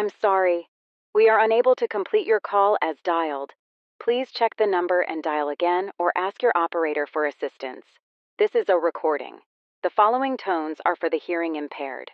I'm sorry. We are unable to complete your call as dialed. Please check the number and dial again or ask your operator for assistance. This is a recording. The following tones are for the hearing impaired.